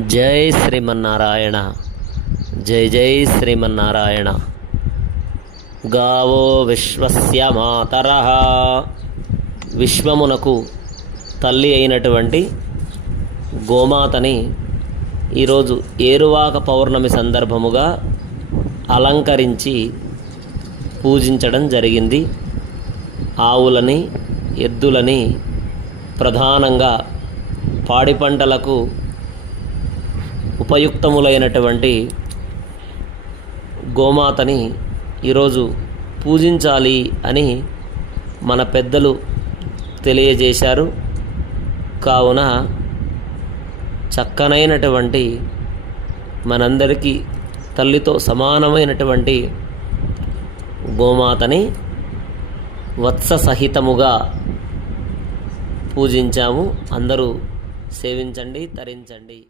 జై శ్రీమన్నారాయణ. జై జై శ్రీమన్నారాయణ. గావో విశ్వస్య మాతరః. విశ్వమునకు తల్లి అయినటువంటి గోమాతని ఈరోజు ఏరువాక పౌర్ణమి సందర్భముగా అలంకరించి పూజించడం జరిగింది. ఆవులని, ఎద్దులని ప్రధానంగా పాడి పంటలకు ఉపయుక్తములైనటువంటి గోమాతని ఈరోజు పూజించాలి అని మన పెద్దలు తెలియజేశారు. కావున చక్కనైనటువంటి మనందరికీ తల్లితో సమానమైనటువంటి గోమాతని వత్స సహితముగా పూజించాము. అందరూ సేవించండి, తరించండి.